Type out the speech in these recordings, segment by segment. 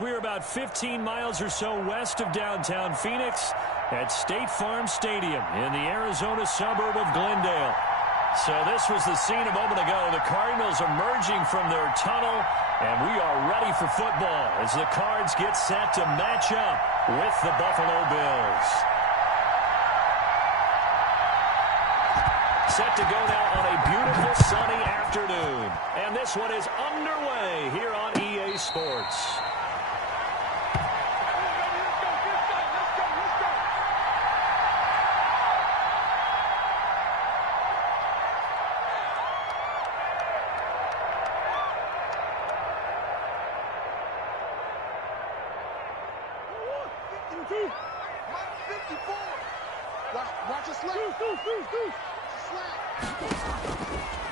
We're about 15 miles or so west of downtown Phoenix at State Farm Stadium in the Arizona suburb of Glendale. So this was the scene a moment ago. The Cardinals emerging from their tunnel, and we are ready for football as the Cards get set to match up with the Buffalo Bills. Set to go now on a beautiful sunny afternoon. And this one is underway here on EA Sports.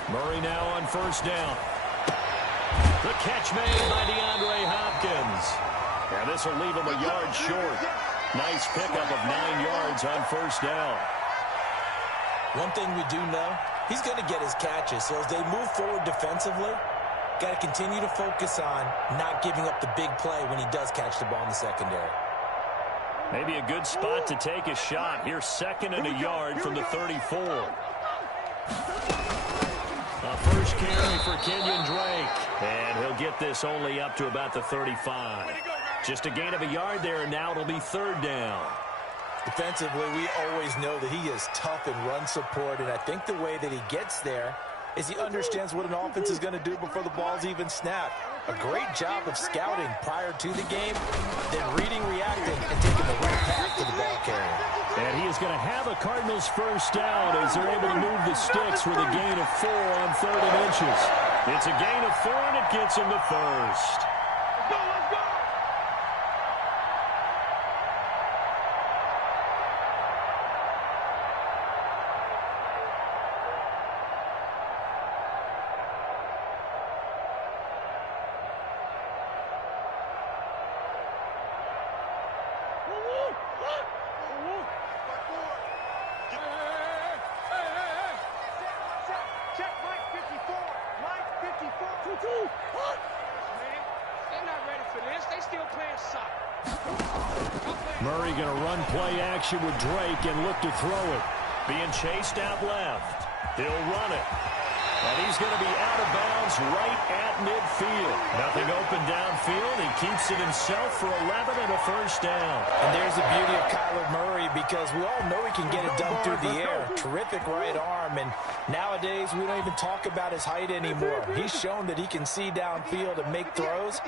Murray now on first down. The catch made by DeAndre Hopkins. And this will leave him a yard short. Nice pickup of 9 yards on first down. One thing we do know, he's going to get his catches. So as they move forward defensively, got to continue to focus on not giving up the big play when he does catch the ball in the secondary. Maybe a good spot to take a shot. Here, second and a yard from the 34. A first carry for Kenyon Drake. And he'll get this only up to about the 35. Just a gain of a yard there, and now it'll be third down. Defensively, we always know that he is tough in run support, and I think the way that he gets there is he understands what an offense is going to do before the ball's even snapped. A great job of scouting prior to the game, then reading, reacting, and taking the right path to the ball carrier. And he is going to have a Cardinals first down as they're able to move the sticks with a gain of 4 on 3rd and inches. It's a gain of 4, and it gets him the first. Murray going to run play action with Drake and look to throw it. Being chased out left. He'll run it. And he's going to be out of bounds right at midfield. Nothing open downfield. He keeps it himself for 11 and a first down. And there's the beauty of Kyler Murray, because we all know he can get it done through the air. Terrific right arm. And nowadays, we don't even talk about his height anymore. He's shown that he can see downfield and make throws,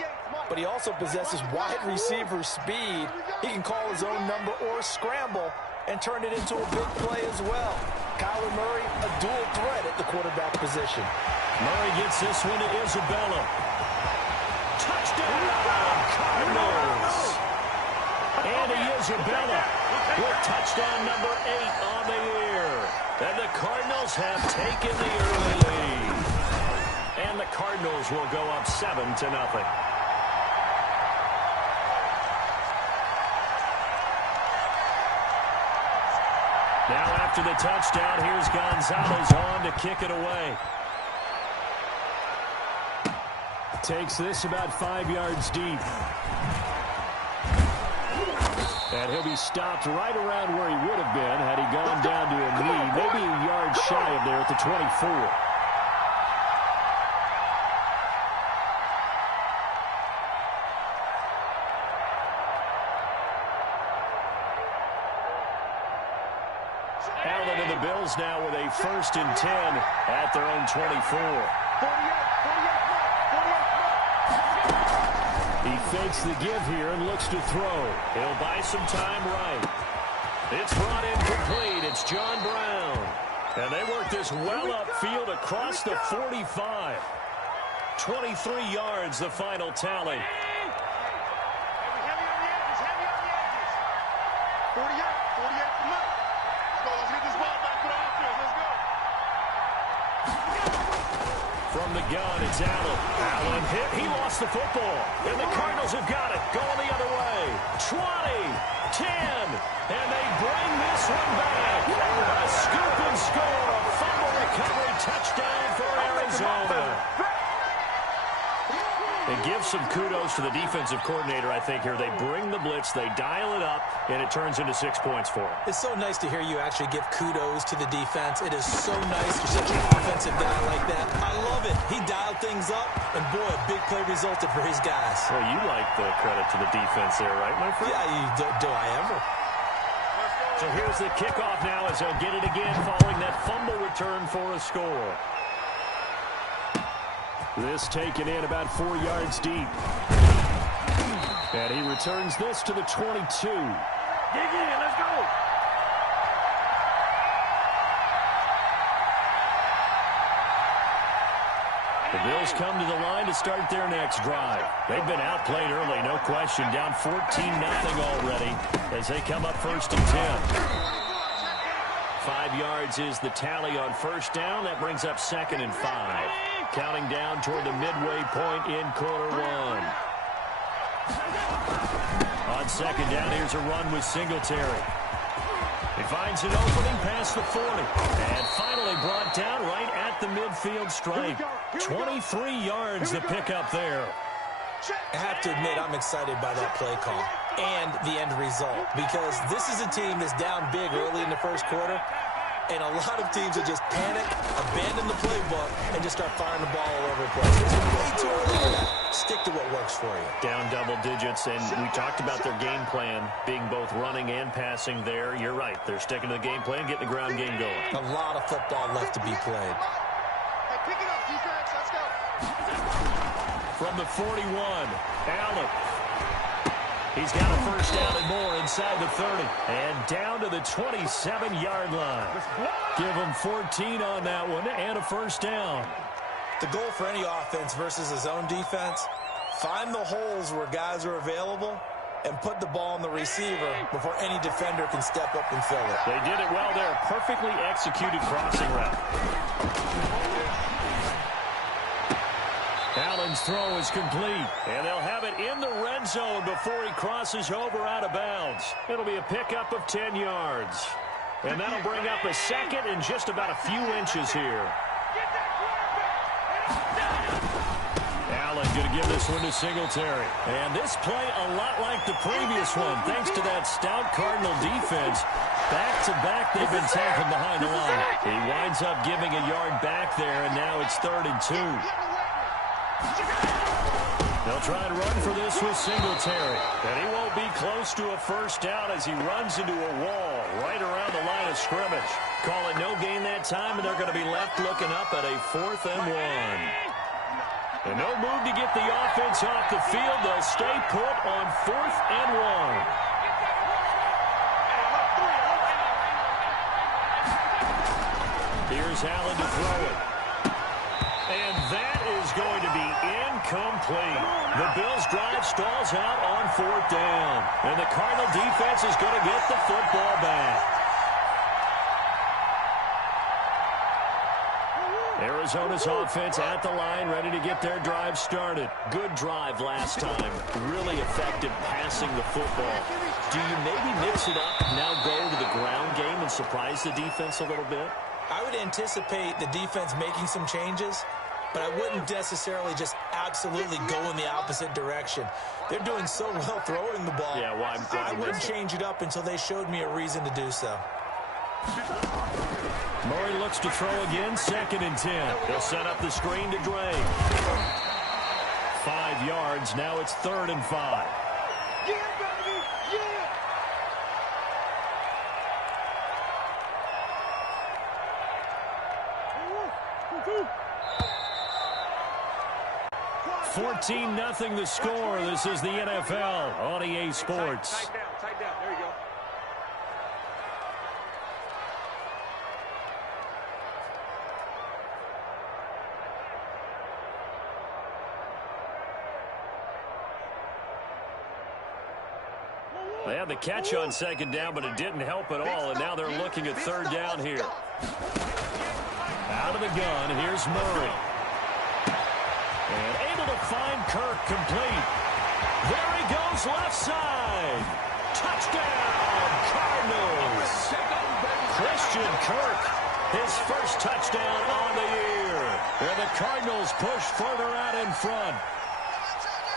but he also possesses wide receiver speed. He can call his own number or scramble and turn it into a big play as well. Kyler Murray, a dual threat at the quarterback position. Murray gets this one to Isabella. Touchdown, Cardinals! Andy Isabella with touchdown number 8 on the year. And the Cardinals have taken the early lead. And the Cardinals will go up 7-0. Now after the touchdown, here's Gonzalez on to kick it away. Takes this about 5 yards deep. And he'll be stopped right around where he would have been had he gone down to a knee. Maybe a yard shy of there at the 24. Allen and the Bills now with a 1st and 10 at their own 24. He fakes the give here and looks to throw. He'll buy some time right. It's brought in complete. It's John Brown. And they work this well upfield across the 45. 23 yards, the final tally. Heavy on the edges, heavy on the edges. 48, come on. Let's get this ball back to the offense. Let's go. From the gun, it's Allen. Allen hit. He lost the football. And the Cardinals have got it. Going the other way. 20, 10, and they bring this one back. A scoop and score. A fumble recovery touchdown for Arizona. And give some kudos to the defensive coordinator, I think, here. They bring the blitz, they dial it up, and it turns into 6 points for them. It's so nice to hear you actually give kudos to the defense. It is so nice for such an offensive guy like that. I love it. He dialed things up, and boy, a big play resulted for his guys. Well, you like the credit to the defense there, right, my friend? Yeah, do I ever? So here's the kickoff now as they'll get it again following that fumble return for a score. This taken in about 4 yards deep. And he returns this to the 22. Dig in, let's go. The Bills come to the line to start their next drive. They've been outplayed early, no question. Down 14-0 already as they come up 1st and 10. 5 yards is the tally on first down. That brings up 2nd and 5. Counting down toward the midway point in quarter one. On second down, here's a run with Singletary. He finds an opening past the 40. And finally brought down right at the midfield stripe. 23 yards the pickup there. I have to admit, I'm excited by that play call and the end result, because this is a team that's down big early in the first quarter, and a lot of teams will just panic, abandon the playbook, and just start firing the ball all over the place. It's way too early for that. Stick to what works for you. Down double digits, and we talked about their game plan being both running and passing there. You're right. They're sticking to the game plan, getting the ground game going. A lot of football left to be played. Hey, pick it up, defense. Let's go. From the 41, Allen. He's got a first down and more inside the 30. And down to the 27-yard line. Give him 14 on that one and a first down. The goal for any offense versus a zone defense, find the holes where guys are available and put the ball on the receiver before any defender can step up and fill it. They did it well there. Perfectly executed crossing route. Allen's throw is complete, and they'll have it in the red zone before he crosses over out of bounds. It'll be a pickup of 10 yards. And that'll bring up a second and just about a few inches here. Allen going to give this one to Singletary. And this play a lot like the previous one, thanks to that stout Cardinal defense. Back-to-back, they've been tackling behind the line. He winds up giving a yard back there, and now it's 3rd and 2. They'll try and run for this with Singletary. And he won't be close to a first down as he runs into a wall right around the line of scrimmage. Call it no gain that time, and they're going to be left looking up at a 4th and 1. And no move to get the offense off the field. They'll stay put on 4th and 1. Here's Allen to throw it. And that is going to be incomplete. The Bills' drive stalls out on 4th down. And the Cardinal defense is going to get the football back. Arizona's offense at the line, ready to get their drive started. Good drive last time. Really effective passing the football. Do you maybe mix it up, now go to the ground game and surprise the defense a little bit? I would anticipate the defense making some changes, but I wouldn't necessarily just absolutely go in the opposite direction. They're doing so well throwing the ball. Yeah, well, I wouldn't change it up until they showed me a reason to do so. Murray looks to throw again, 2nd and 10. They'll set up the screen to Dre. 5 yards, now it's 3rd and 5. Yeah, baby, yeah. 14-0 the score. This is the NFL on EA Sports. Tight down. There you go. They had the catch on 2nd down, but it didn't help at all, and now they're looking at 3rd down here. Out of the gun, here's Murray. And able to find Kirk complete. There he goes, left side. Touchdown, Cardinals. Christian Kirk, his first touchdown on the year. And the Cardinals push further out in front.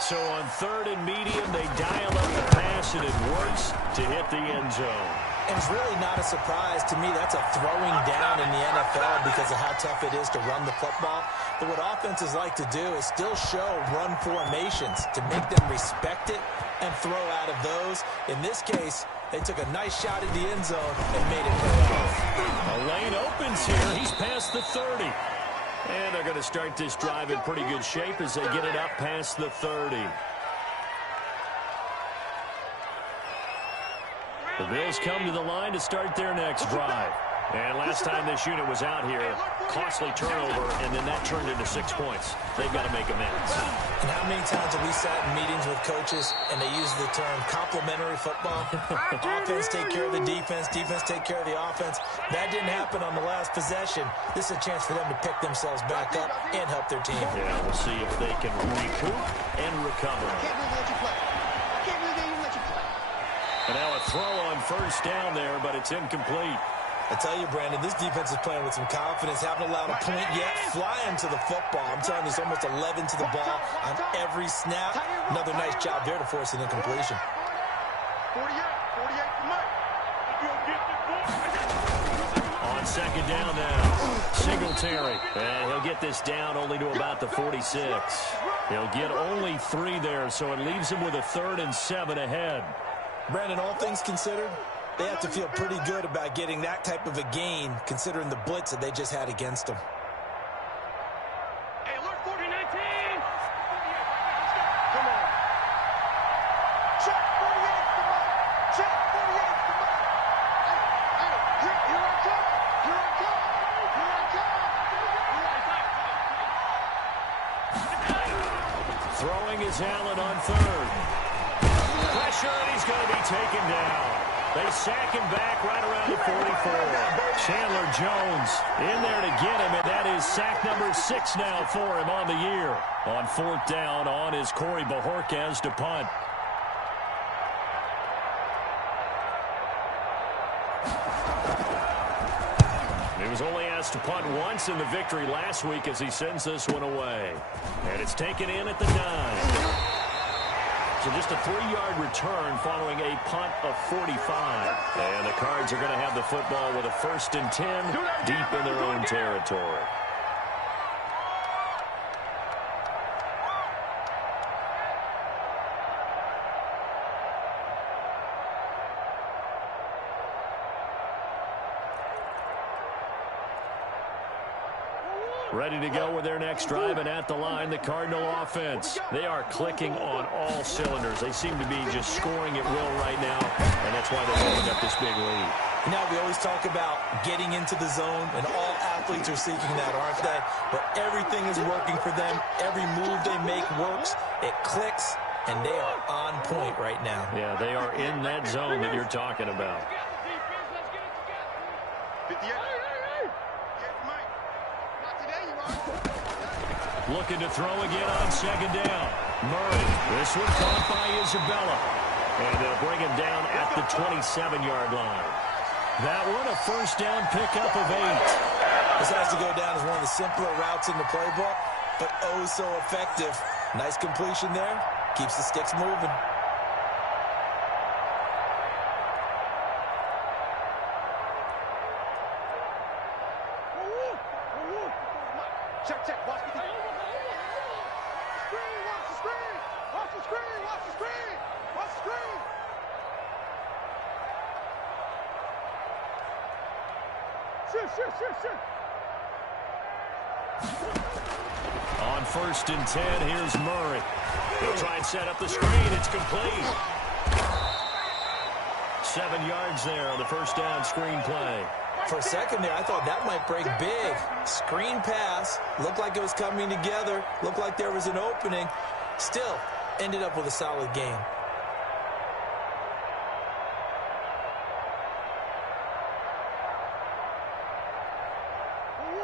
So on 3rd and medium, they dial up the pass, and it works to hit the end zone. And it's really not a surprise to me. That's a throwing down in the NFL because of how tough it is to run the football. But what offenses like to do is still show run formations to make them respect it and throw out of those. In this case, they took a nice shot at the end zone and made it pay off. A lane opens here. He's past the 30. And they're going to start this drive in pretty good shape as they get it up past the 30. The Bills come to the line to start their next drive. And last time this unit was out here, costly turnover, and then that turned into 6 points. They've got to make amends. And how many times have we sat in meetings with coaches and they use the term complementary football? Offense take care of the defense, defense take care of the offense. That didn't happen on the last possession. This is a chance for them to pick themselves back up and help their team. Yeah, we'll see if they can recoup and recover. And now a throw on 1st down there, but it's incomplete. I tell you, Brandon, this defense is playing with some confidence. Haven't allowed a point yet. Flying to the football. I'm telling you, it's almost 11 to the ball on every snap. Another nice job there to force an incompletion. 48 for Mike. On 2nd down now, Singletary. And he'll get this down only to about the 46. He'll get only 3 there, so it leaves him with a 3rd and 7 ahead. Brandon, all things considered, they have to feel pretty good about getting that type of a gain, considering the blitz that they just had against them. Hey, alert 40-19. Come on. Check 48 for Mike. Check 48 for Mike. Hey, here I come. Here I come. Here I come. Throwing is Allen on 3rd. Pressure, and he's going to be taken down. They sack him back right around the 44. Chandler Jones in there to get him, and that is sack number 6 now for him on the year. On 4th down, on is Corey Bojorquez to punt. He was only asked to punt once in the victory last week as he sends this one away. And it's taken in at the 9. So just a 3-yard return following a punt of 45. And the Cards are going to have the football with a 1st and 10 deep in their own territory. Ready to go with their next drive, and at the line, the Cardinal offense. They are clicking on all cylinders. They seem to be just scoring at will right now, and that's why they're holding up this big lead. Now, we always talk about getting into the zone, and all athletes are seeking that, aren't they? But everything is working for them. Every move they make works. It clicks, and they are on point right now. Yeah, they are in that zone that you're talking about. 58. Looking to throw again on 2nd down. Murray. This one caught by Isabella. And they'll bring him down at the 27-yard line. That one a 1st down pickup of 8. This has to go down as one of the simpler routes in the playbook, but oh so effective. Nice completion there. Keeps the sticks moving. Check. Watch the screen. Watch the screen. Watch the screen. Watch the screen. Watch the screen. Shoot. On 1st and 10, here's Murray. He'll try and set up the screen. It's complete. 7 yards there on the 1st down screen play. For a second there, I thought that might break big. Screen pass. Looked like it was coming together. Looked like there was an opening. Still, ended up with a solid game.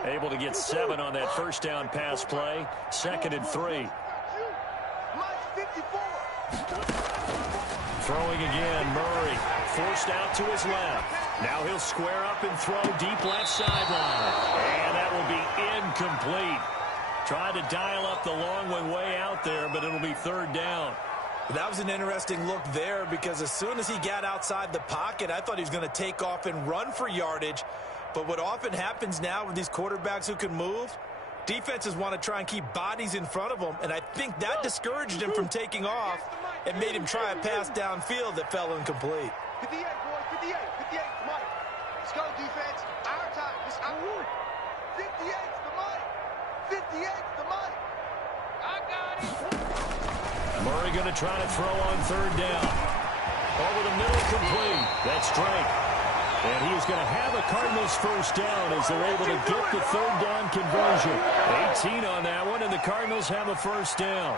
Able to get 7 on that 1st down pass play. 2nd and 3. Throwing again, Murray. Forced out to his left. Now he'll square up and throw deep left sideline. And that will be incomplete. Tried to dial up the long one way out there, but it'll be third down. That was an interesting look there because as soon as he got outside the pocket, I thought he was going to take off and run for yardage. But what often happens now with these quarterbacks who can move, defenses want to try and keep bodies in front of them, and I think that discouraged him from taking off and made him try a pass downfield that fell incomplete. 58, boys, 58, 58, Mike. Let's go, defense. Our time. It's our 58's the Mike. 58's the Mike. I got it. Murray going to try to throw on third down. Over the middle, complete. That's Drake. And he is going to have a Cardinals first down as they're able to get the third down conversion. 18 on that one, and the Cardinals have a first down.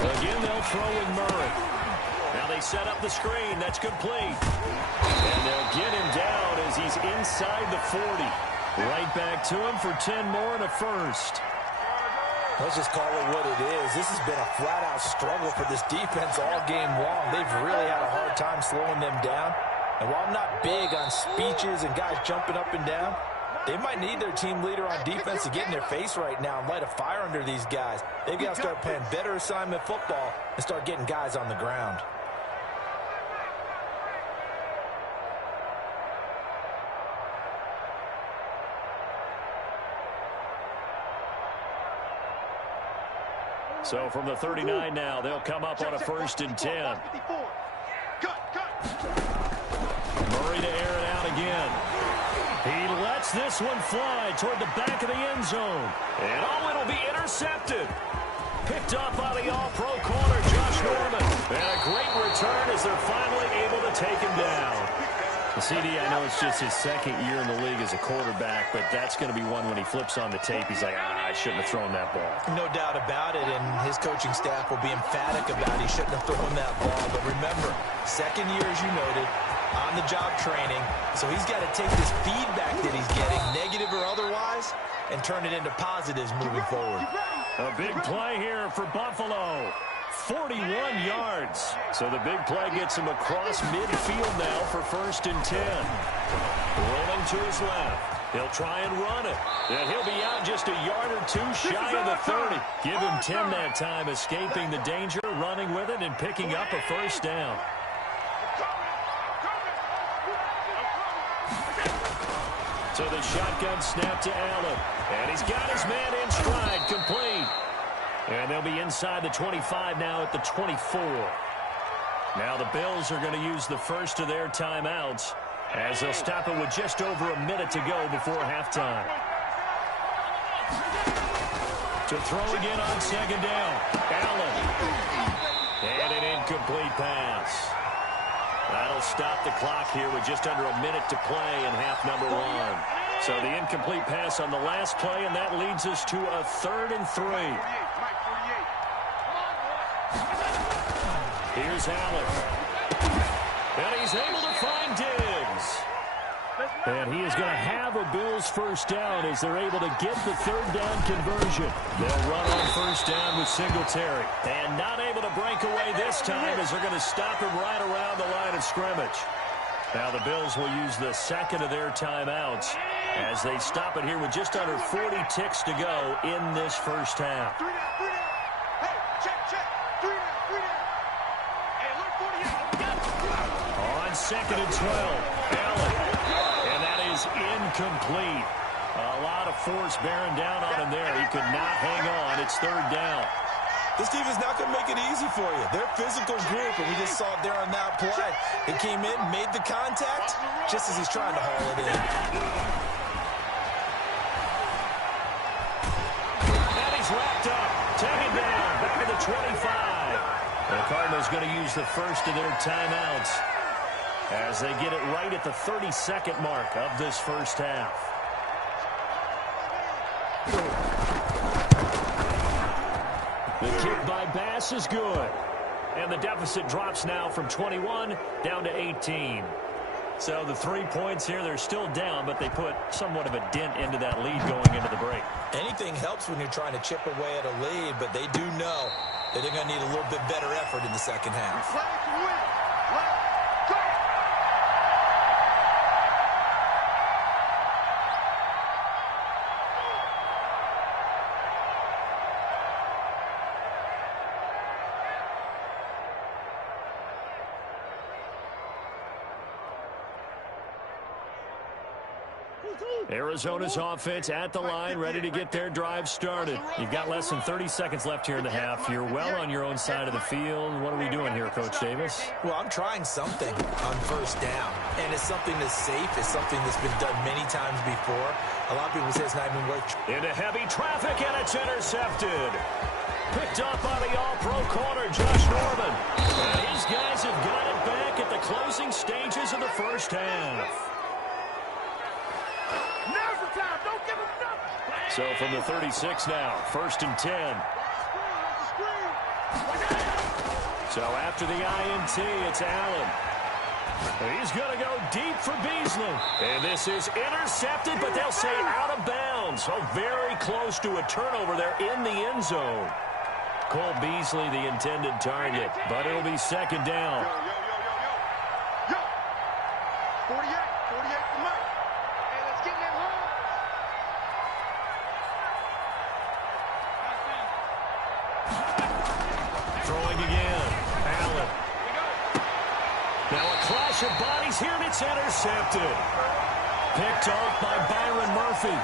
Again, they'll throw with Murray. Now they set up the screen. That's complete. And they'll get him down as he's inside the 40. Right back to him for 10 more and a first. Let's just call it what it is. This has been a flat-out struggle for this defense all game long. They've really had a hard time slowing them down. And while I'm not big on speeches and guys jumping up and down, they might need their team leader on defense to get in their face right now and light a fire under these guys. They've got to start playing better assignment football and start getting guys on the ground. So from the 39 now, they'll come up on a first and 10. Murray to air it out again. He lets this one fly toward the back of the end zone. And it'll be intercepted. Picked up by the all-pro corner, Josh Norman. And a great return as they're finally able to take him down. CD, I know it's just his second year in the league as a quarterback, but that's going to be one when he flips on the tape. He's like, I shouldn't have thrown that ball. No doubt about it, and his coaching staff will be emphatic about he shouldn't have thrown that ball. But remember, second year, as you noted, on-the-job training, so he's got to take this feedback that he's getting, negative or otherwise, and turn it into positives moving forward. A big play here for Buffalo. 41 yards. So the big play gets him across midfield now for first and 10. Rolling to his left. He'll try and run it. And he'll be out just a yard or two shy of the 30. Give him 10 that time, escaping the danger, running with it, and picking up a first down. So the shotgun snap to Allen. And he's got his man in stride, complete. And they'll be inside the 25 now at the 24. Now the Bills are going to use the first of their timeouts as they'll stop it with just over a minute to go before halftime. To throw again on second down. Allen. And an incomplete pass. That'll stop the clock here with just under a minute to play in half number one. So the incomplete pass on the last play, and that leads us to a 3rd and 3. Here's Allen. And he's able to find Diggs. And he is going to have a Bills first down as they're able to get the third down conversion. They'll run on first down with Singletary. And not able to break away this time as they're going to stop him right around the line of scrimmage. Now the Bills will use the second of their timeouts as they stop it here with just under 40 ticks to go in this first half. On second and 12, Allen. And that is incomplete. A lot of force bearing down on him there. He could not hang on. It's third down. This team is not going to make it easy for you. They're a physical group, and we just saw it there on that play. It came in, made the contact, just as he's trying to haul it in. And he's wrapped up. Taken down. Back at the 25. And the Cardinals going to use the first of their timeouts as they get it right at the 32nd mark of this first half. The kick by Bass is good. And the deficit drops now from 21 down to 18. So the 3 points here, they're still down, but they put somewhat of a dent into that lead going into the break. Anything helps when you're trying to chip away at a lead, but they do know They're going to need a little bit better effort in the second half. Play to win. Let's go. Arizona's offense at the line, ready to get their drive started. You've got less than 30 seconds left here in the half. You're well on your own side of the field. What are we doing here, Coach Davis? Well, I'm trying something on first down, and it's something that's safe. It's something that's been done many times before. A lot of people say it's not even worth it. Into heavy traffic, and it's intercepted. Picked up by the all-pro corner, Josh Norman. And these guys have got it back at the closing stages of the first half. So from the 36 now, 1st and 10. So after the INT, it's Allen. He's going to go deep for Beasley. And this is intercepted, but they'll say out of bounds. So very close to a turnover there in the end zone. Cole Beasley, the intended target, but it'll be second down. Yo. 48 for Mike. And let's get that home. Throwing again. Allen. Now a clash of bodies here, and it's intercepted. Picked off by Byron Murphy.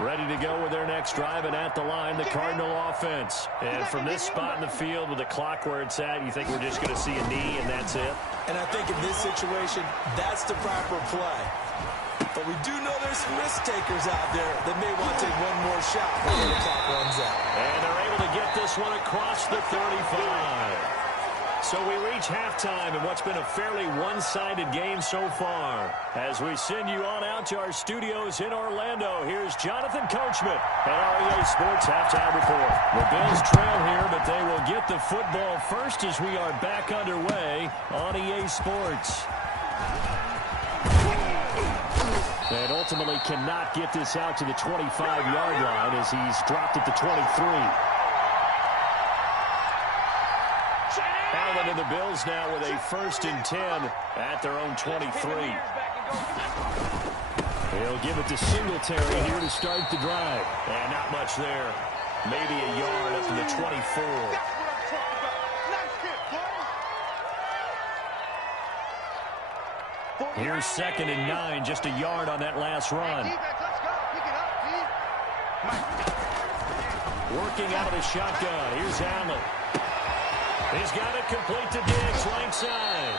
Ready to go with their next drive, and at the line, the Cardinal offense. And from this spot in the field with the clock where it's at, you think we're just going to see a knee and that's it? And I think in this situation, that's the proper play. But we do know there's some risk takers out there that may want to take one more shot before the clock runs out. And they're able to get this one across the 35. So we reach halftime in what's been a fairly one-sided game so far. As we send you on out to our studios in Orlando, here's Jonathan Coachman at our EA Sports Halftime Report. The Bills trail here, but they will get the football first as we are back underway on EA Sports. And ultimately cannot get this out to the 25-yard line as he's dropped at the 23. Allen and the Bills now with a 1st and 10 at their own 23. He'll give it to Singletary here to start the drive. And not much there. Maybe a yard up to the 24. Here's 2nd and 9, just a yard on that last run. Working out of the shotgun. Here's Allen. He's got it complete to Diggs, right side.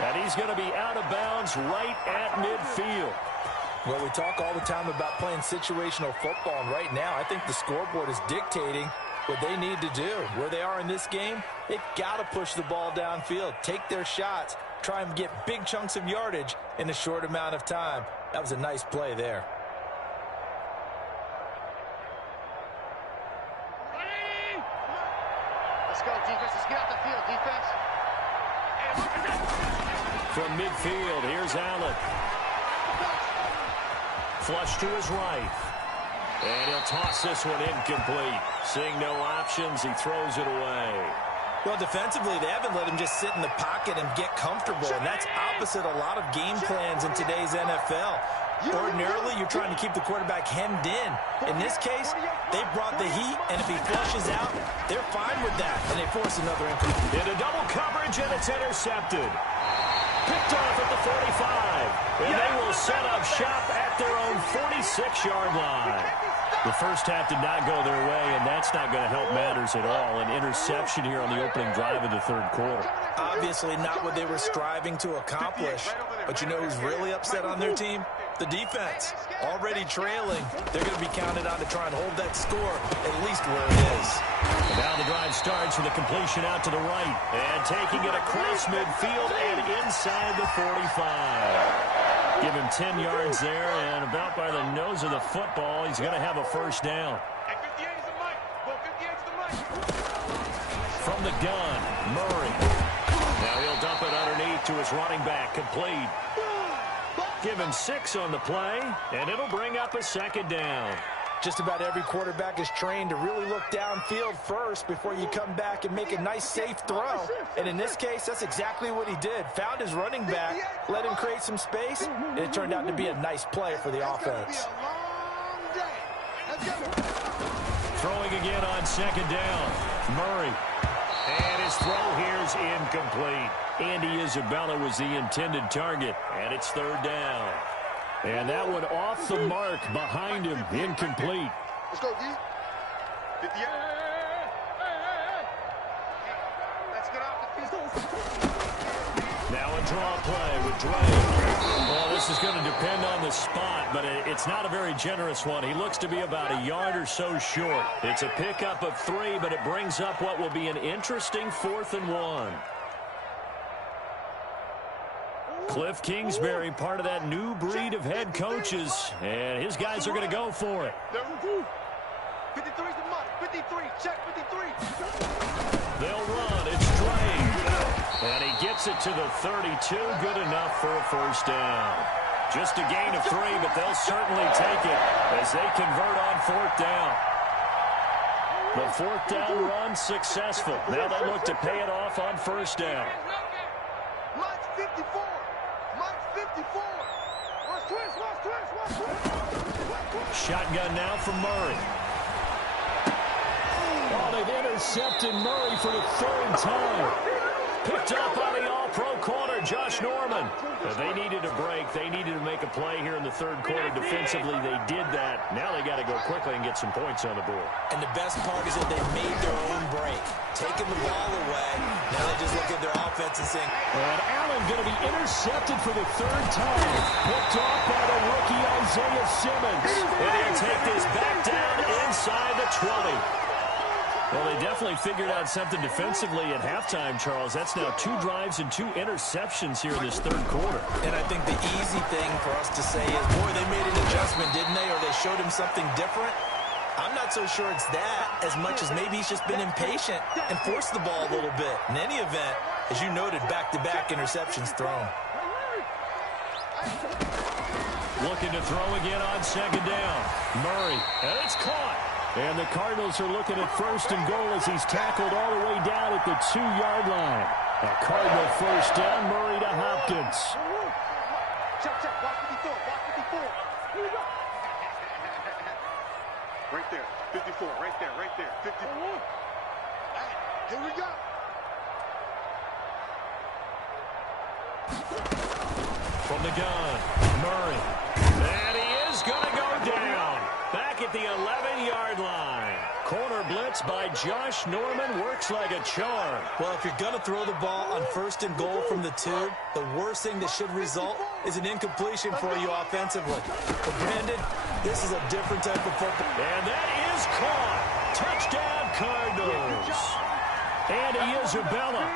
And he's going to be out of bounds right at midfield. Well, we talk all the time about playing situational football, and right now I think the scoreboard is dictating what they need to do. Where they are in this game, they've got to push the ball downfield, take their shots, try and get big chunks of yardage in a short amount of time. That was a nice play there. Let's go, defense. Let's get out the field, defense. From midfield, here's Allen. Flush to his right. And he'll toss this one incomplete. Seeing no options, he throws it away. Well, defensively, they haven't let him just sit in the pocket and get comfortable, and that's opposite a lot of game plans in today's NFL. Ordinarily, you're trying to keep the quarterback hemmed in. In this case, they brought the heat, and if he flushes out, they're fine with that, and they force another incomplete. Into double coverage, and it's intercepted. Picked off at the 45, and they will set up shop at their own 46-yard line. The first half did not go their way, and that's not going to help matters at all. An interception here on the opening drive of the third quarter. Obviously not what they were striving to accomplish. But you know who's really upset on their team? The defense. Already trailing. They're going to be counted on to try and hold that score at least where it is. And now the drive starts with a completion out to the right. And taking it across midfield and inside the 45. Give him 10 yards there, and about by the nose of the football, he's going to have a first down. From the gun, Murray. Now he'll dump it underneath to his running back, complete. Given 6 on the play, and it'll bring up a second down. Just about every quarterback is trained to really look downfield first before you come back and make a nice, safe throw. And in this case, that's exactly what he did. Found his running back, let him create some space, and it turned out to be a nice play for the offense. Throwing again on second down. Murray. And his throw here is incomplete. Andy Isabella was the intended target, and it's third down. And that one off the mark behind him, incomplete. Let's go, D. 58. Let's get off the field. Now a draw play with Dre. Well, this is going to depend on the spot, but it's not a very generous one. He looks to be about a yard or so short. It's a pickup of 3, but it brings up what will be an interesting 4th and 1. Cliff Kingsbury, part of that new breed of head coaches, and his guys are going to go for it. 53's the money. 53. Check 53. They'll run. It's Dre. And he gets it to the 32. Good enough for a first down. Just a gain of 3, but they'll certainly take it as they convert on 4th down. The 4th down run successful. Now they look to pay it off on first down. Mike's 54. Mike's 54. Watch twist, watch twist, watch twist. Shotgun now from Murray. Oh, they've intercepted Murray for the 3rd time. Picked up by the all-pro corner, Josh Norman. They needed a break. They needed to make a play here in the 3rd quarter. Defensively, they did that. Now they got to go quickly and get some points on the board. And the best part is that they made their own break. Taking the ball away. Now they just look at their offense and saying, and Allen going to be intercepted for the 3rd time. Picked off by the rookie Isaiah Simmons. And he'll take this back down inside the 20. Well, they definitely figured out something defensively at halftime, Charles. That's now 2 drives and 2 interceptions here in this 3rd quarter. And I think the easy thing for us to say is, boy, they made an adjustment, didn't they? Or they showed him something different. I'm not so sure it's that as much as maybe he's just been impatient and forced the ball a little bit. In any event, as you noted, back-to-back interceptions thrown. Looking to throw again on second down. Murray, and it's caught. And the Cardinals are looking at 1st and goal as he's tackled all the way down at the 2-yard line. A Cardinal first down, Murray to Hopkins. Check, check. Watch 54. Watch 54. Here we go. Right there. 54. Right there. Right there. 54. Hey, here we go. From the gun, Murray. And he is going to go down. Back at the 11-yard line. Corner blitz by Josh Norman works like a charm. Well, if you're going to throw the ball on 1st and goal from the 2, the worst thing that should result is an incompletion for you offensively. But Brandon, this is a different type of football. And that is caught. Touchdown, Cardinals. Andy Isabella,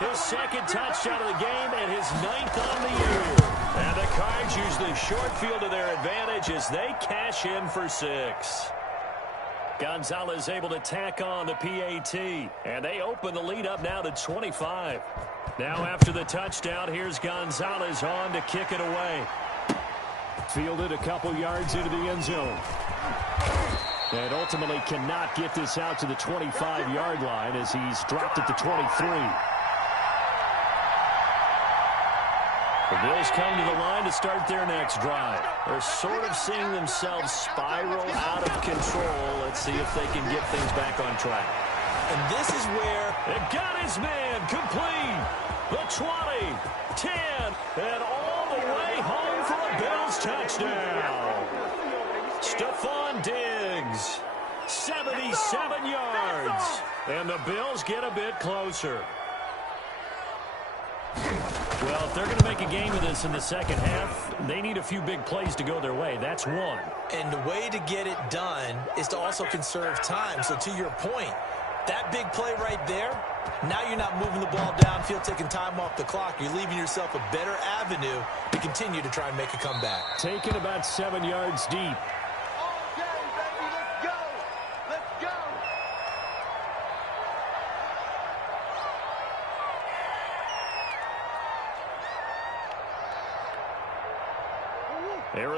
his 2nd touchdown of the game and his 9th on the year. And the Cards use the short field to their advantage as they cash in for 6. Gonzalez able to tack on the PAT, and they open the lead up now to 25. Now after the touchdown, here's Gonzalez on to kick it away. Fielded a couple yards into the end zone. And ultimately cannot get this out to the 25-yard line as he's dropped at the 23. The Bills come to the line to start their next drive. They're sort of seeing themselves spiral out of control. Let's see if they can get things back on track. And this is where it got his man complete. The 20, 10, and all the way home for a Bills touchdown. Stephon Diggs, 77 yards. And the Bills get a bit closer. Well, if they're going to make a game of this in the second half, they need a few big plays to go their way. That's one. And the way to get it done is to also conserve time. So to your point, that big play right there, now you're not moving the ball downfield, taking time off the clock. You're leaving yourself a better avenue to continue to try and make a comeback. Taken about 7 yards deep. Okay, baby, let's go. Let's go.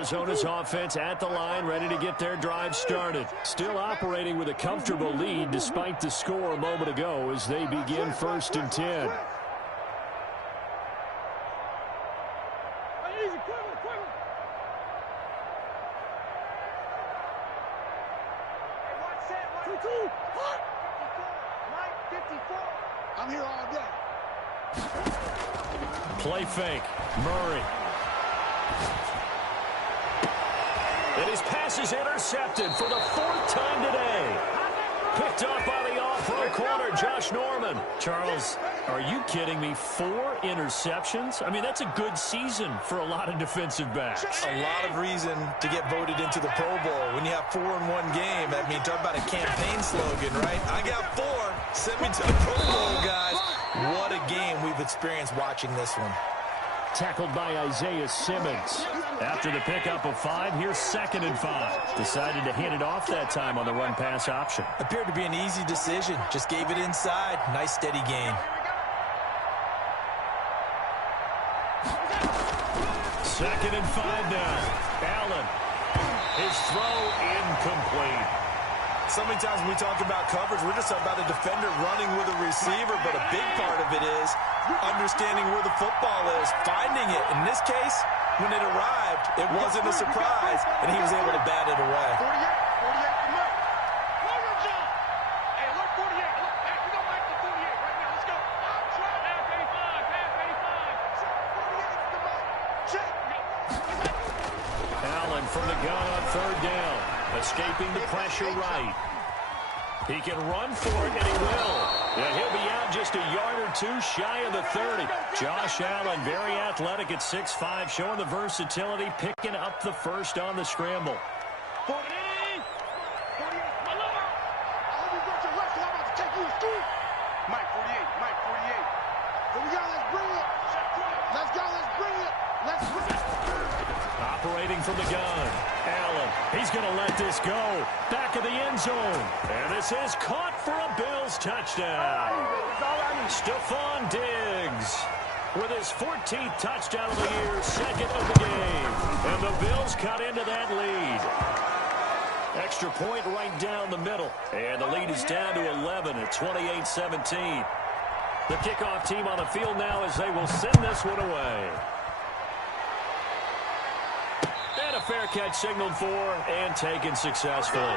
Arizona's offense at the line, ready to get their drive started. Still operating with a comfortable lead despite the score a moment ago as they begin 1st and 10. I'm here all day. Play fake. Murray. And his pass is intercepted for the 4th time today. Picked up by the off-row corner, Josh Norman. Charles, are you kidding me? 4 interceptions? I mean, that's a good season for a lot of defensive backs. A lot of reason to get voted into the Pro Bowl. When you have 4 in one game, I mean, talk about a campaign slogan, right? I got 4. Send me to the Pro Bowl, guys. What a game we've experienced watching this one. Tackled by Isaiah Simmons. After the pickup of 5, here's 2nd and 5. Decided to hand it off that time on the run-pass option. Appeared to be an easy decision. Just gave it inside. Nice, steady gain. 2nd and 5 now. Allen. His throw incomplete. So many times when we talk about coverage, we're just talking about a defender running with a receiver, but a big part of it is understanding where the football is, finding it. In this case, when it arrived, it wasn't a surprise, and he was able to bat it away. 48 to Mike. Hey, look, 48. Look, hey, we go back to 48 right now. Let's go. I'm trying. Pass 85 to Mike. Check. Allen from the gun on 3rd down. Escaping the pressure right. He can run for it, and he will. And he'll be out just a yard or 2 shy of the 30. Josh Allen, very athletic at 6'5", showing the versatility, picking up the first on the scramble. 48. My lord. I hope you got your left, 'cause I'm about to take you to school. Mike, 48. Mike, 48. Here we go. Let's bring it. Let's go. Let's bring it. Let's bring it. Operating from the gun. Allen, he's going to let this go. Back of the end zone. And this is caught for a Bills touchdown. Stephon Diggs with his 14th touchdown of the year, 2nd of the game. And the Bills cut into that lead. Extra point right down the middle. And the lead is down to 11 at 28-17. The kickoff team on the field now as they will send this one away. And a fair catch signaled for and taken successfully.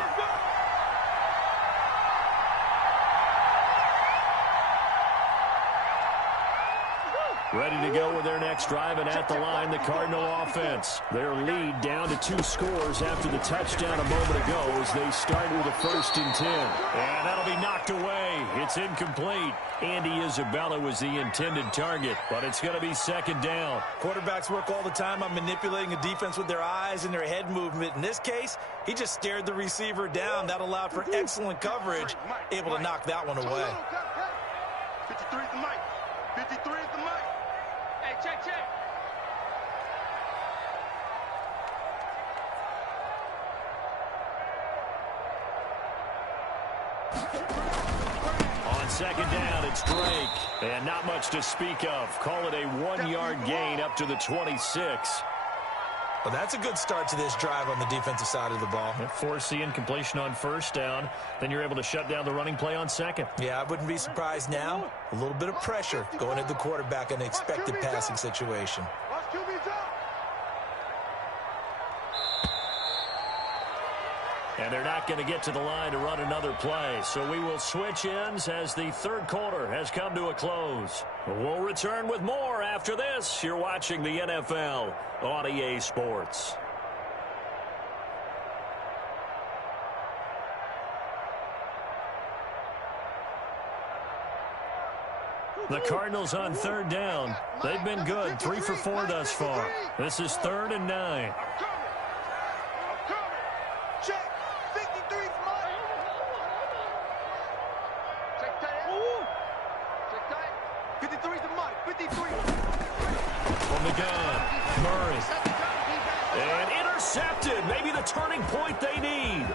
Ready to go with their next drive, and at the line, the Cardinal offense. Their lead down to 2 scores after the touchdown a moment ago as they start with a 1st and 10. And that'll be knocked away. It's incomplete. Andy Isabella was the intended target, but it's going to be 2nd down. Quarterbacks work all the time on manipulating a defense with their eyes and their head movement. In this case, he just stared the receiver down. That allowed for excellent coverage, able to knock that one away. 53 is the mic. 53 is the mic. Hey, check. On 2nd down, it's Drake. And not much to speak of. Call it a 1-yard gain up to the 26. Well, that's a good start to this drive on the defensive side of the ball. Force the incompletion on 1st down. Then you're able to shut down the running play on 2nd. Yeah, I wouldn't be surprised now. A little bit of pressure going at the quarterback in an expected passing situation. And they're not going to get to the line to run another play. So we will switch ends as the 3rd quarter has come to a close. We'll return with more after this. You're watching the NFL on EA Sports. The Cardinals on 3rd down. They've been good, 3 for 4 thus far. This is 3rd and 9. From the gun, Murray. And intercepted. Maybe the turning point they need.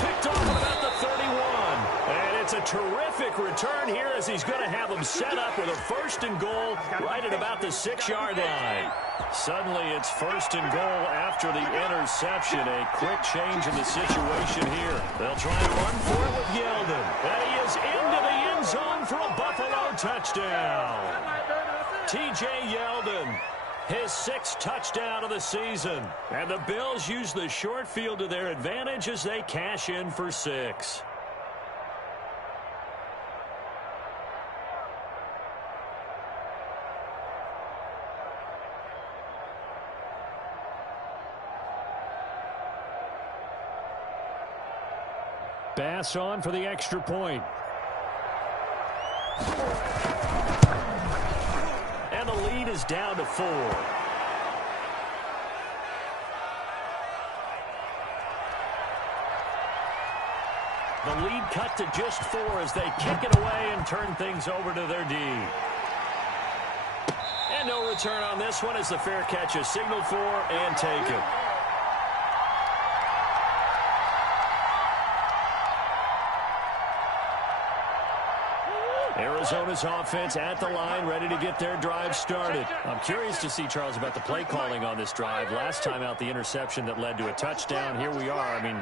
Picked off at about the 31. And it's a terrific return. return here as he's going to have them set up with a 1st and goal right at about the 6-yard line. Suddenly it's 1st and goal after the interception. A quick change in the situation here. They'll try and run for it with Yeldon. And he is into the end zone for a Buffalo touchdown. T.J. Yeldon, his 6th touchdown of the season. And the Bills use the short field to their advantage as they cash in for 6. Bass on for the extra point. And the lead is down to 4. The lead cut to just 4 as they kick it away and turn things over to their D. And no return on this one as the fair catch is signaled for and taken. Arizona's offense at the line, ready to get their drive started. I'm curious to see, Charles, about the play calling on this drive. Last time out, the interception that led to a touchdown. Here we are. I mean,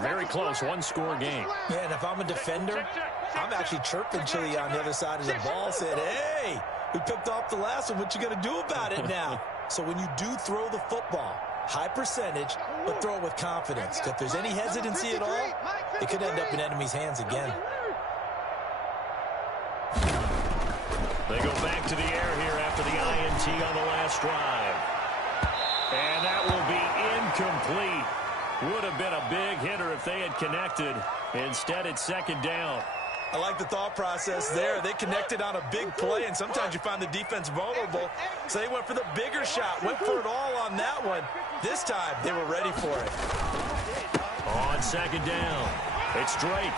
very close, 1-score game. Yeah, and if I'm a defender, I'm actually chirping Chili on the other side of the ball, said, hey, we picked off the last one. What you going to do about it now? So when you do throw the football, high percentage, but throw it with confidence. If there's any hesitancy at all, it could end up in enemy's hands again. They go back to the air here after the INT on the last drive. And that will be incomplete. Would have been a big hitter if they had connected. Instead, it's 2nd down. I like the thought process there. They connected on a big play, and sometimes you find the defense vulnerable. So they went for the bigger shot, went for it all on that one. This time, they were ready for it. On 2nd down, it's Drake.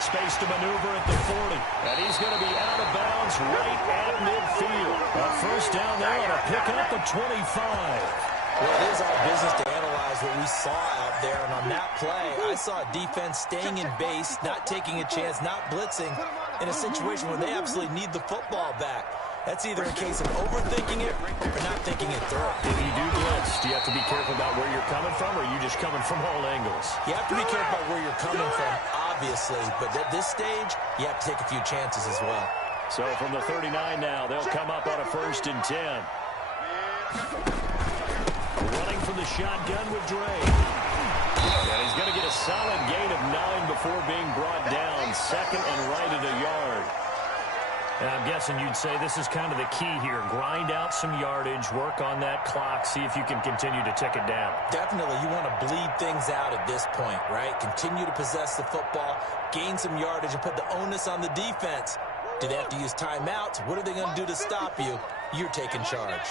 Space to maneuver at the 40. And he's going to be out of bounds right at midfield. A 1st down there and a pickup of 25. Well, it is our business to analyze what we saw out there. And on that play, I saw a defense staying in base, not taking a chance, not blitzing in a situation where they absolutely need the football back. That's either a case of overthinking it or not thinking it through. If you do blitz, do you have to be careful about where you're coming from, or are you just coming from all angles? You have to be careful about where you're coming from, obviously. But at this stage, you have to take a few chances as well. So from the 39 now, they'll come up on a 1st and 10. Running from the shotgun with Drake. And he's going to get a solid gain of 9 before being brought down. 2nd and right at a yard. And I'm guessing you'd say this is kind of the key here. Grind out some yardage, work on that clock, see if you can continue to tick it down. Definitely. You want to bleed things out at this point, right? Continue to possess the football, gain some yardage, and put the onus on the defense. Do they have to use timeouts? What are they going to do to stop you? You're taking charge.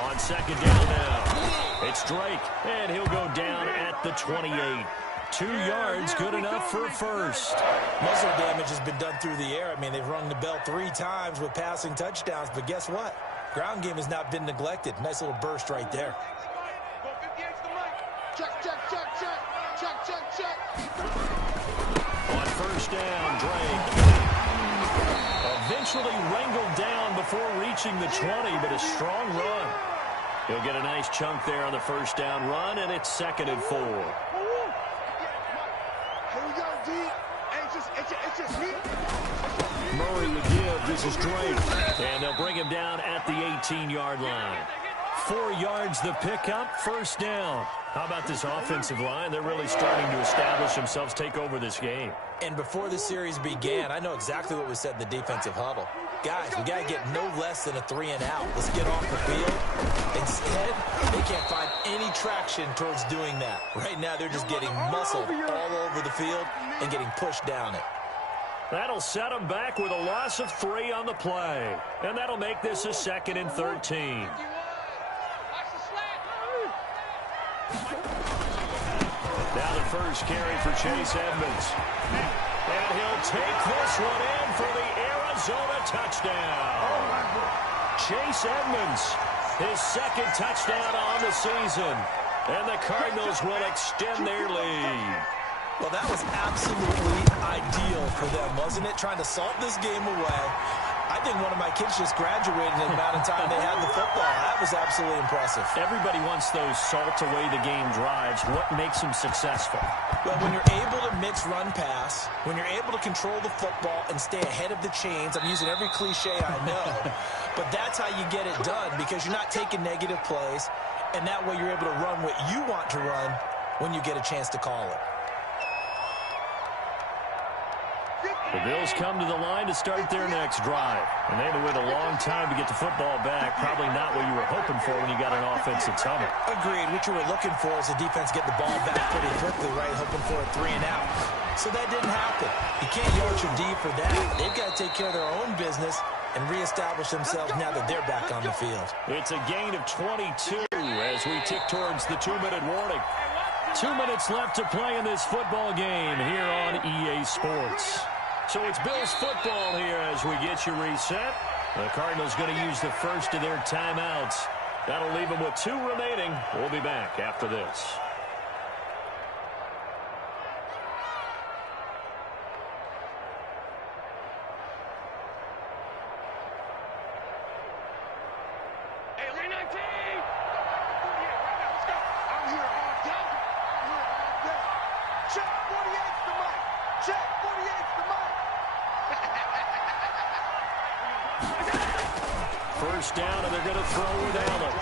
On 2nd down now, it's Drake, and he'll go down at the 28. 2 yards, good enough for a 1st. Muzzle damage has been done through the air. I mean, they've rung the bell 3 times with passing touchdowns, but guess what? Ground game has not been neglected. Nice little burst right there. Check, check, check, check. Check, check, check. On 1st down, Drake. Eventually wrangled down before reaching the 20, but a strong run. He'll get a nice chunk there on the 1st down run, and it's 2nd and 4. Murray would give. This is Drake. And they'll bring him down at the 18-yard line. 4 yards the pickup, 1st down. How about this offensive line? They're really starting to establish themselves, take over this game. And before the series began, I know exactly what was said in the defensive huddle. Guys, we got to get no less than a 3-and-out. Let's get off the field. Instead, they can't find any traction towards doing that. Right now, they're just getting muscled all over the field and getting pushed down it. That'll set them back with a loss of 3 on the play. And that'll make this a 2nd and 13. Now the first carry for Chase Edmonds. And he'll take this one in for the Arizona touchdown. Chase Edmonds, his 2nd touchdown on the season. And the Cardinals will extend their lead. Well, that was absolutely ideal for them, wasn't it? Trying to salt this game away. I think one of my kids just graduated in the amount of time they had the football. That was absolutely impressive. Everybody wants those salt-away-the-game drives. What makes them successful? Well, when you're able to mix run-pass, when you're able to control the football and stay ahead of the chains, I'm using every cliche I know, but that's how you get it done because you're not taking negative plays, and that way you're able to run what you want to run when you get a chance to call it. The Bills come to the line to start their next drive. And they had to wait a long time to get the football back. Probably not what you were hoping for when you got an offensive tunnel. Agreed. What you were looking for is the defense get the ball back pretty quickly, right? Hoping for a 3 and out. So that didn't happen. You can't yard your D for that. They've got to take care of their own business and reestablish themselves now that they're back on the field. It's a gain of 22 as we tick towards the 2-minute warning. 2 minutes left to play in this football game here on EA Sports. So it's Bills football here as we get you reset. The Cardinals going to use the first of their timeouts. That'll leave them with 2 remaining. We'll be back after this. Hey, Elite 19! 48 right now, let's go. I'm here all day. I'm here all day. Check 48's the mic. Check 48's the mic. First down, and they're going to throw with Allen.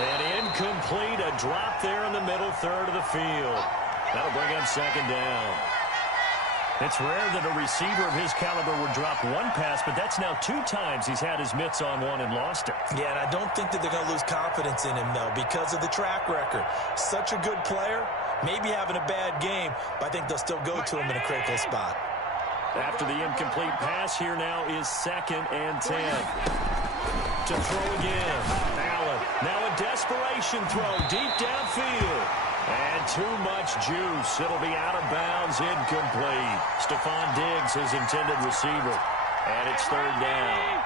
And incomplete, a drop there in the middle third of the field. That'll bring up second down. It's rare that a receiver of his caliber would drop one pass, but that's now 2 times he's had his mitts on one and lost it. Yeah, and I don't think that they're going to lose confidence in him, though, because of the track record. Such a good player, maybe having a bad game, but I think they'll still go to him in a critical spot. After the incomplete pass, here now is 2nd and 10. To throw again. Allen. Now a desperation throw deep downfield. And too much juice. It'll be out of bounds, incomplete. Stephon Diggs, his intended receiver. And it's 3rd down.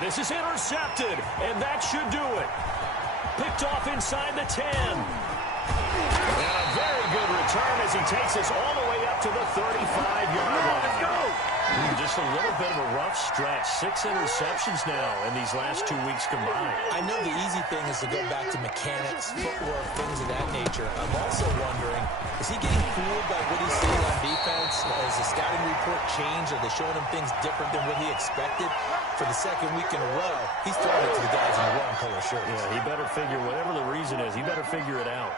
This is intercepted, and that should do it. Picked off inside the 10. And a very good return as he takes us all the way up to the 35-yard line. Let's go. Just a little bit of a rough stretch. 6 interceptions now in these last 2 weeks combined. I know the easy thing is to go back to mechanics, footwork, things of that nature. I'm also wondering, is he getting fooled by what he's seeing on defense? Has the scouting report changed? Are they showing him things different than what he expected? For the 2nd week in a row, he's throwing it to the guys in the wrong color shirts. Yeah, he better figure, whatever the reason is, he better figure it out.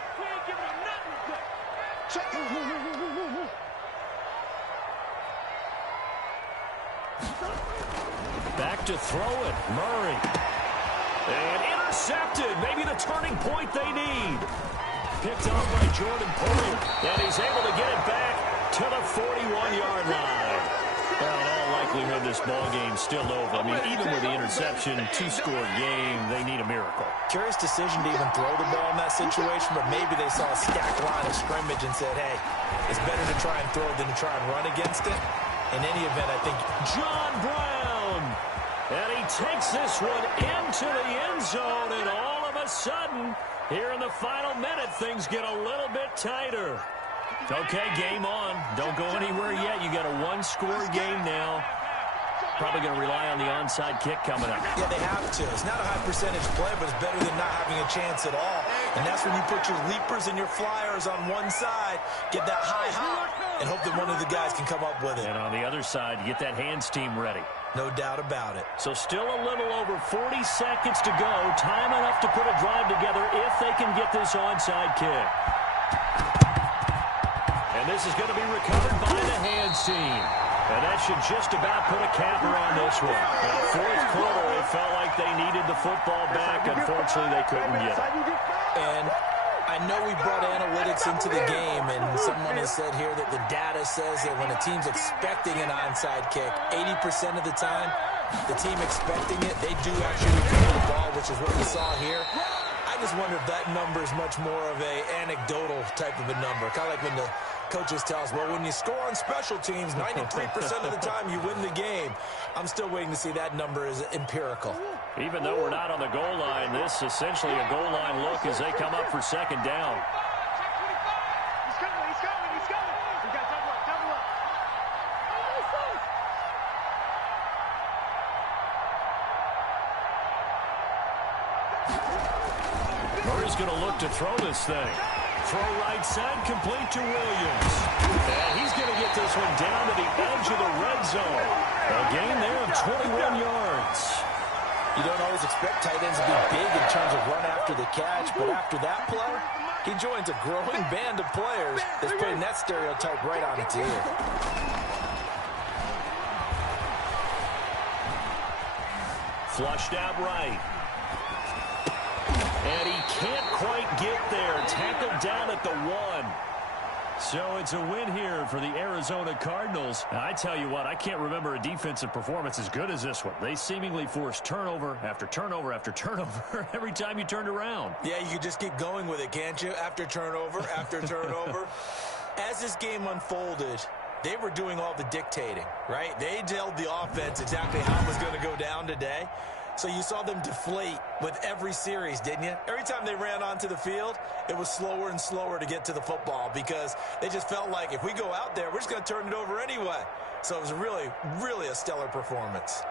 Back to throw it. Murray. And intercepted. Maybe the turning point they need. Picked off by Jordan Poyer. And he's able to get it back to the 41-yard line. Well, in all likelihood, this ball game's still over. I mean, even with the interception, 2-score game, they need a miracle. Curious decision to even throw the ball in that situation, but maybe they saw a stacked line of scrimmage and said, hey, it's better to try and throw it than to try and run against it. In any event, I think John Brown. And he takes this one into the end zone, and all of a sudden, here in the final minute, things get a little bit tighter. Okay, game on. Don't go anywhere yet. You got a 1-score game now. Probably going to rely on the onside kick coming up. Yeah, they have to. It's not a high percentage play, but it's better than not having a chance at all. And that's when you put your leapers and your flyers on one side, get that high hop, and hope that one of the guys can come up with it. And on the other side, you get that hands team ready. No doubt about it. So still a little over 40 seconds to go. Time enough to put a drive together if they can get this onside kick. And this is going to be recovered by the hands team. And that should just about put a cap around this one. Now, 4th quarter, it felt like they needed the football back. Unfortunately, they couldn't get it. And I know we brought analytics into the game, and someone has said here that the data says that when a team's expecting an onside kick, 80% of the time, the team expecting it, they do actually recover the ball, which is what we saw here. I just wonder if that number is much more of a anecdotal type of a number. Kind of like when the coaches tell us, well, when you score on special teams, 93% of the time you win the game. I'm still waiting to see that number is empirical. Even though we're not on the goal line, this is essentially a goal line look as they come up for second down. He's coming. He's coming. We got double up. Murray's going to look to throw this thing. Throw right side, complete to Williams. And he's going to get this one down to the edge of the red zone. A gain there of 21 yards. You don't always expect tight ends to be big in terms of run after the catch, but after that play, he joins a growing band of players that's putting that stereotype right on its ear. Flushed out right. And he can't quite get there. Tackled down at the 1. So it's a win here for the Arizona Cardinals. Now, I tell you what, I can't remember a defensive performance as good as this one. They seemingly forced turnover after turnover after turnover every time you turned around. Yeah, you could just keep going with it, can't you? After turnover, after turnover. As this game unfolded, they were doing all the dictating, right? They told the offense exactly how it was going to go down today. So you saw them deflate with every series, didn't you? Every time they ran onto the field, it was slower and slower to get to the football because they just felt like if we go out there, we're just going to turn it over anyway. So it was really, really a stellar performance.